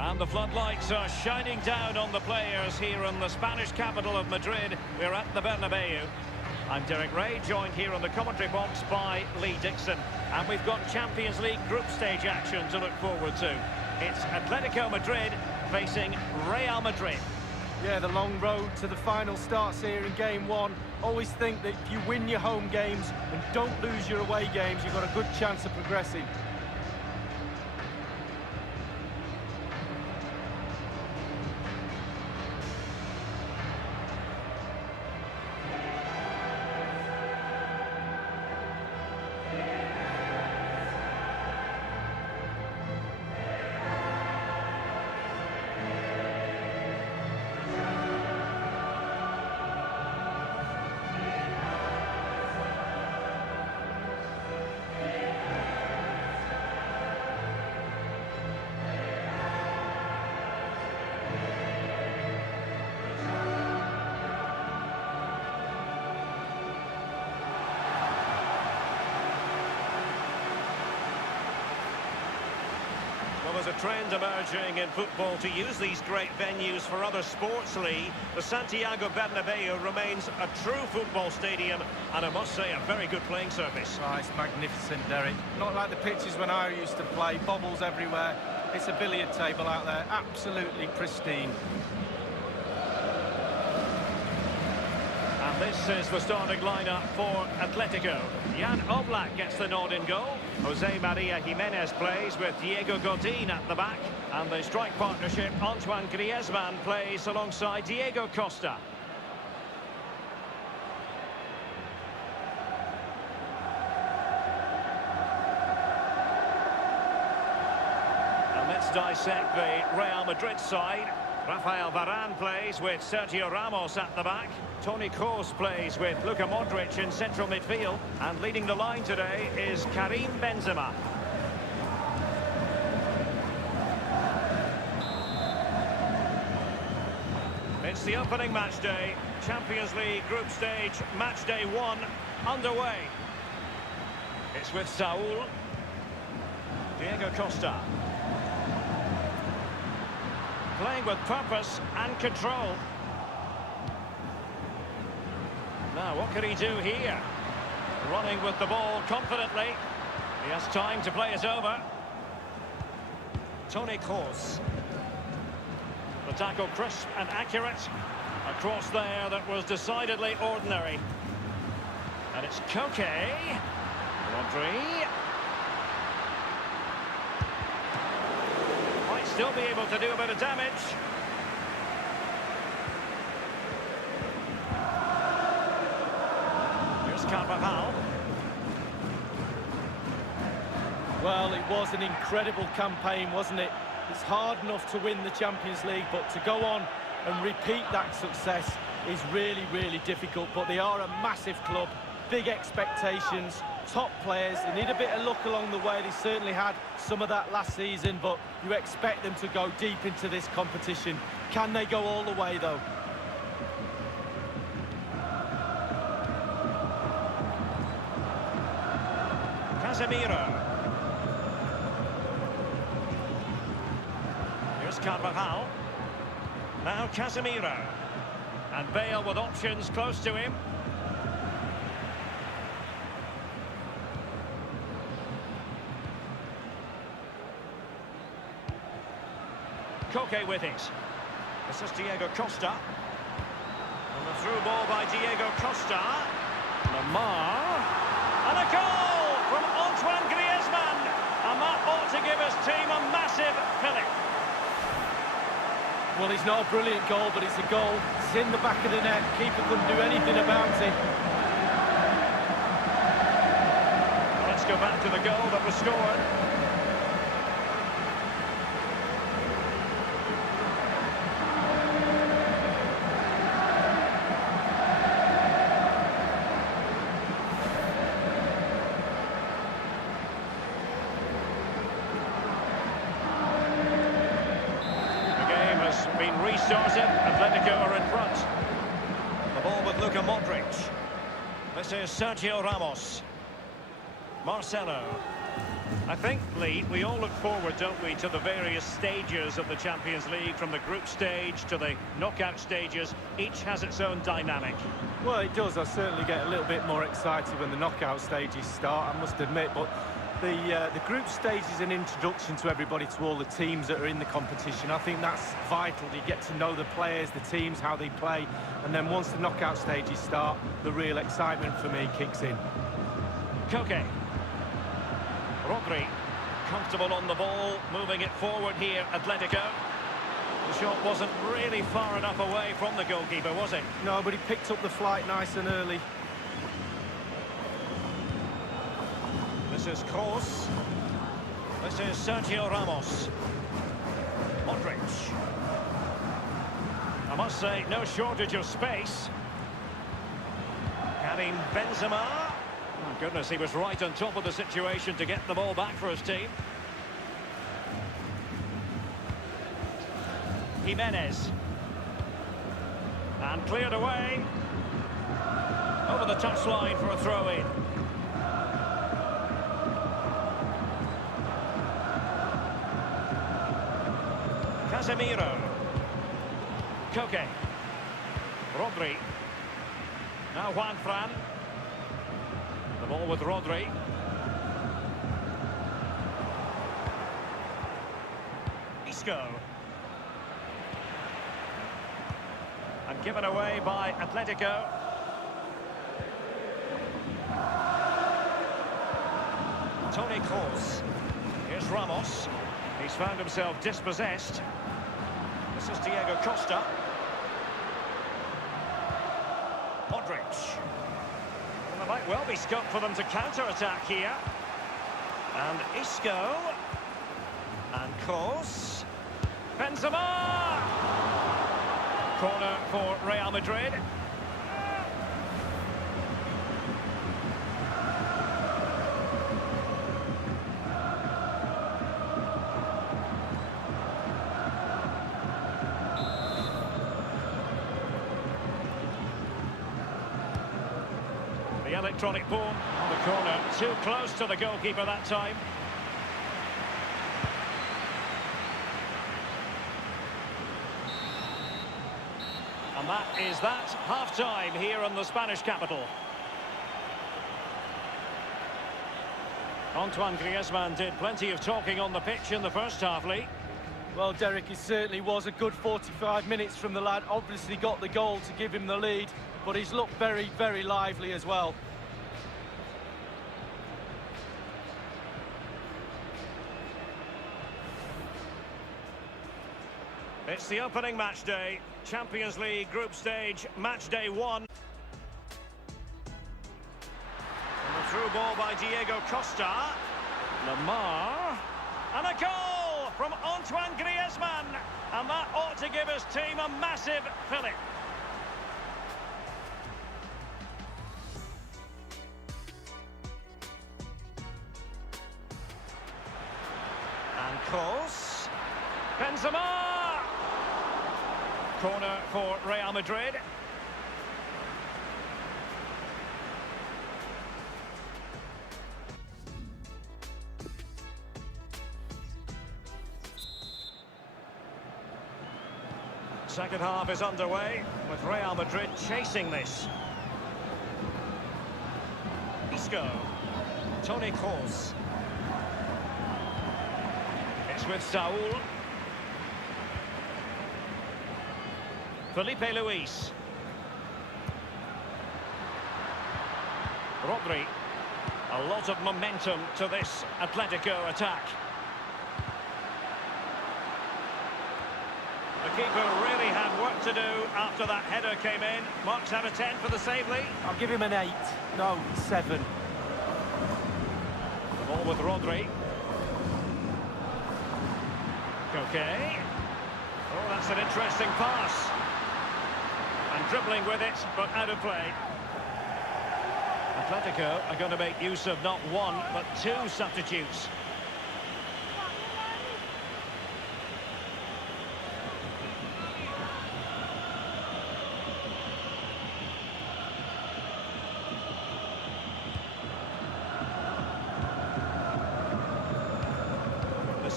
And the floodlights are shining down on the players here in the Spanish capital of Madrid. We're at the Bernabeu. I'm Derek Ray, joined here on the commentary box by Lee Dixon. And we've got Champions League group stage action to look forward to. It's Atletico Madrid facing Real Madrid. Yeah, the long road to the final starts here in game one. Always think that if you win your home games and don't lose your away games, you've got a good chance of progressing. Well, there's a trend emerging in football to use these great venues for other sports, Lee. The Santiago Bernabeu remains a true football stadium, and I must say, a very good playing surface. Oh, it's magnificent, Derek. Not like the pitches when I used to play, bobbles everywhere. It's a billiard table out there, absolutely pristine. And this is the starting lineup for Atletico. Jan Oblak gets the nod in goal. Jose Maria Jimenez plays with Diego Godin at the back. And the strike partnership, Antoine Griezmann plays alongside Diego Costa. And let's dissect the Real Madrid side. Rafael Varane plays with Sergio Ramos at the back. Toni Kroos plays with Luka Modric in central midfield. And leading the line today is Karim Benzema. It's the opening match day. Champions League group stage, match day 1 underway. It's with Saul. Diego Costa. Playing with purpose and control. Now, what can he do here? Running with the ball confidently. He has time to play it over. Toni Kroos. The tackle crisp and accurate. A cross there that was decidedly ordinary. And it's Koke. Rodri. Might still be able to do a bit of damage. Here's Carvajal. Well, it was an incredible campaign, wasn't it? It's hard enough to win the Champions League, but to go on and repeat that success is really, really difficult. But they are a massive club, big expectations, top players. They need a bit of luck along the way. They certainly had some of that last season, but you expect them to go deep into this competition. Can they go all the way, though? Casemiro. Here's Carvajal. Now Casemiro. And Bale with options close to him. Koke with it. This is Diego Costa. And the through ball by Diego Costa. Lamar. And a goal from Antoine Griezmann. And that ought to give his team a massive fillip. Well, it's not a brilliant goal, but it's a goal. It's in the back of the net. Keeper couldn't do anything about it. Let's go back to the goal that was scored. Been restarted. Atletico are in front. The ball with Luka Modric. This is Sergio Ramos. Marcelo. I think, Lee, we all look forward, don't we, to the various stages of the Champions League, from the group stage to the knockout stages. Each has its own dynamic. Well, it does. I certainly get a little bit more excited when the knockout stages start, I must admit. But the group stage is an introduction to everybody, to all the teams that are in the competition. I think that's vital. You get to know the players, the teams, how they play. And then once the knockout stages start, the real excitement for me kicks in. Koke. Rodri, comfortable on the ball, moving it forward here, Atletico. The shot wasn't really far enough away from the goalkeeper, was it? No, but he picked up the flight nice and early. This is Kroos. This is Sergio Ramos. Modric. I must say, no shortage of space. Karim Benzema. Oh, goodness, he was right on top of the situation to get the ball back for his team. Jimenez. And cleared away. Over the touchline for a throw-in. Casemiro. Koke. Rodri. Now Juan Fran. The ball with Rodri. Isco. And given away by Atletico. Toni Kroos. Here's Ramos. He's found himself dispossessed. This is Diego Costa. Modric. Well, there might well be scope for them to counter-attack here. And Isco. And Kroos. Benzema! Corner for Real Madrid. The electronic ball on the corner, too close to the goalkeeper that time. And that is that, half-time here in the Spanish capital. Antoine Griezmann did plenty of talking on the pitch in the first half, Lee. Well, Derek, it certainly was a good 45 minutes from the lad. Obviously got the goal to give him the lead, but he's looked very, very lively as well. It's the opening match day, Champions League group stage, match day 1. And the through ball by Diego Costa. Lamar. And a goal from Antoine Griezmann. And that ought to give his team a massive fillip. And Kroos. Benzema. Corner for Real Madrid. Second half is underway with Real Madrid chasing this. Isco. Toni Kroos. It's with Saul. Felipe Luis. Rodri. A lot of momentum to this Atletico attack. The keeper really had work to do after that header came in. Marks out of 10 for the save, Lee. I'll give him an 8. No, 7. The ball with Rodri. Okay. Oh, that's an interesting pass. And dribbling with it, but out of play. Atletico are going to make use of not one, but 2 substitutes.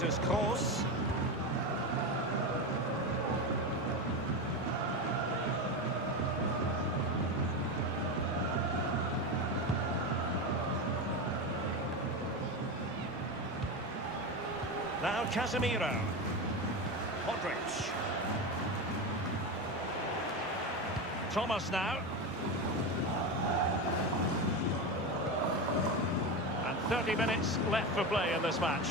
is Kroos. Now Casemiro. Modric. Thomas now. And 30 minutes left for play in this match.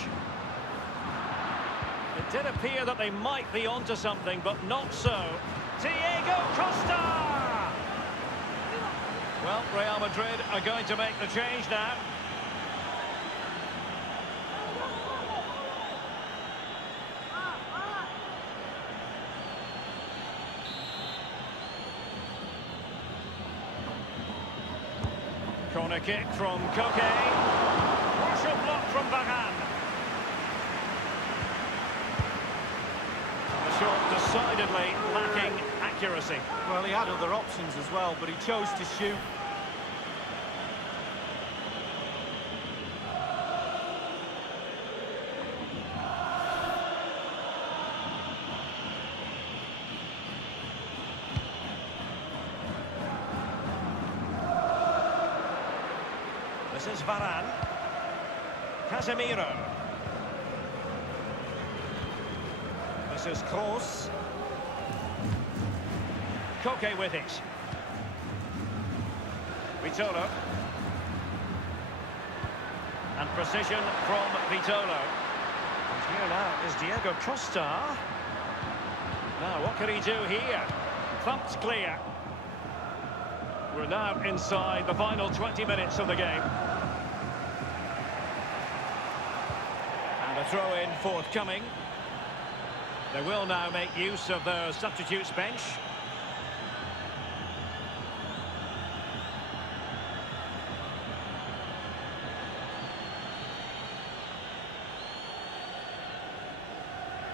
It did appear that they might be onto something, but not so. Diego Costa! Well, Real Madrid are going to make the change now. Corner kick from Koke. Partial block from Varane. The shot decidedly lacking accuracy. Well, he had other options as well, but he chose to shoot. This is Varane. Casemiro. This is Kroos. Koke with it. Vitolo. And precision from Vitolo. And here now is Diego Costa. Now, what can he do here? Thumped clear. We're now inside the final 20 minutes of the game. And a throw-in forthcoming. They will now make use of their substitutes bench.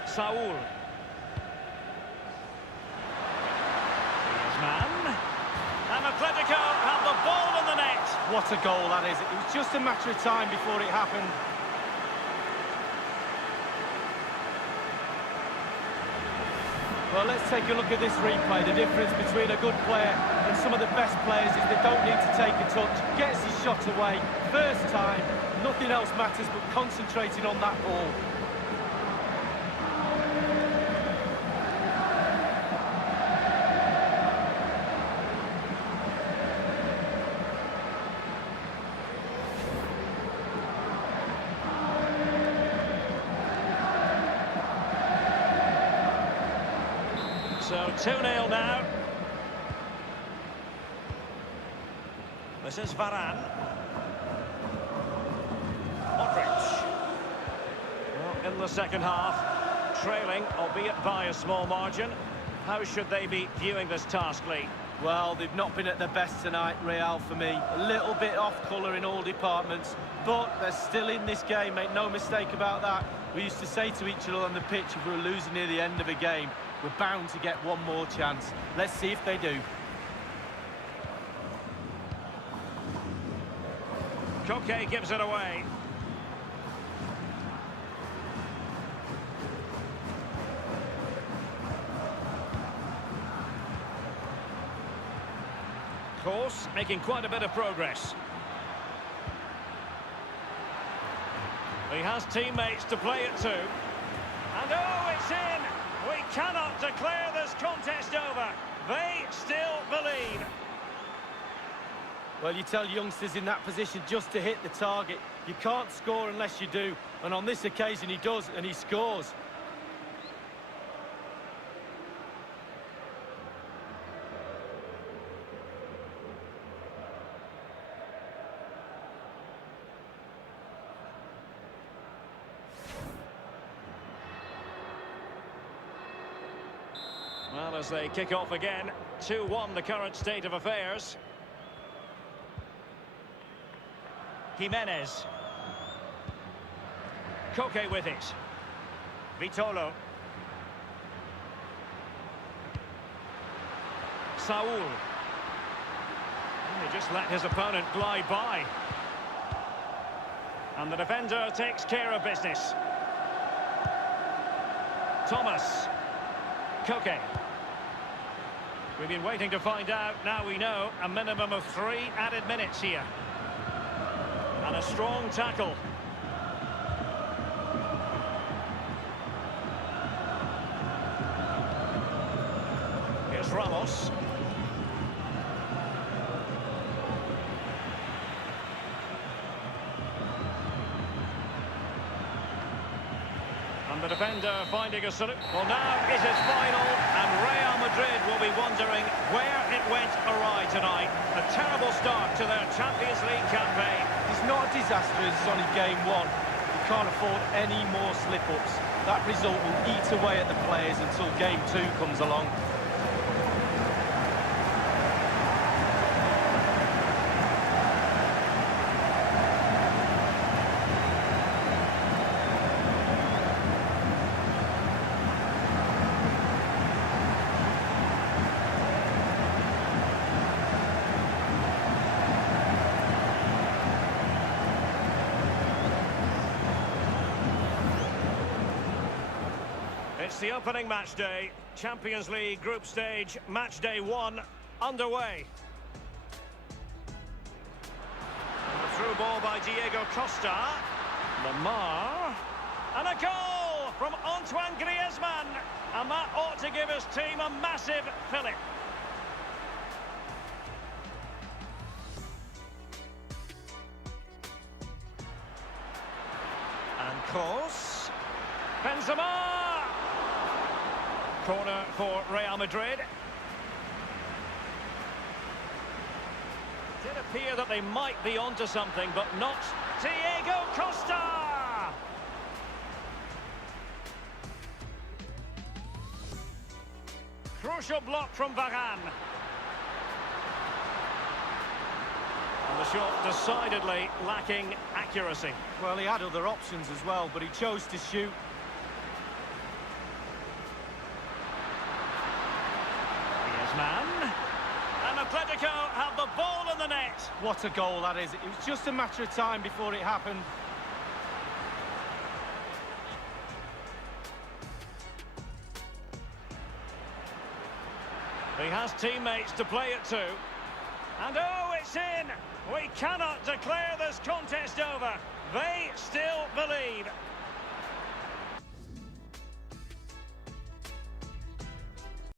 Saul. Griezmann. And ATLETICO have the ball in the net. What a goal that is. It was just a matter of time before it happened. Well, let's take a look at this replay. The difference between a good player and some of the best players is they don't need to take a touch. Gets his shot away. First time. Nothing else matters but concentrating on that ball. So 2-0 now. This is Varane. Modric. Well, in the second half, trailing, albeit by a small margin. How should they be viewing this task, Lee? Well, they've not been at their best tonight, Real, for me. A little bit off colour in all departments, but they're still in this game, make no mistake about that. We used to say to each other on the pitch, if we were losing near the end of a game, we're bound to get one more chance. Let's see if they do. Koke gives it away. Kroos making quite a bit of progress. He has teammates to play it to. And oh, it's in! We cannot declare this contest over. They still believe. Well, you tell youngsters in that position just to hit the target. You can't score unless you do. And on this occasion, he does, and he scores. Well, as they kick off again, 2-1 the current state of affairs. Jimenez. Koke with it. Vitolo. Saul. He just let his opponent glide by. And the defender takes care of business. Thomas. Koke. We've been waiting to find out. Now we know a minimum of 3 added minutes here. And a strong tackle. Here's Ramos. And the defender finding a solution. Well, now it is final, and Real Madrid will be wondering where it went awry tonight. A terrible start to their Champions League campaign. It's not a disaster as it's only game 1. You can't afford any more slip-ups. That result will eat away at the players until game 2 comes along. It's the opening match day. Champions League group stage, match day 1 underway. And the through ball by Diego Costa. Lamar. And a goal from Antoine Griezmann. And that ought to give his team a massive fillip. And Kroos. Benzema. Corner for Real Madrid. Did appear that they might be onto something, but not Diego Costa! Crucial block from Varane. And the shot decidedly lacking accuracy. Well, he had other options as well, but he chose to shoot. Man. And Atletico have the ball in the net. What a goal that is. It was just a matter of time before it happened. He has teammates to play it to. And oh, it's in. We cannot declare this contest over. They still believe.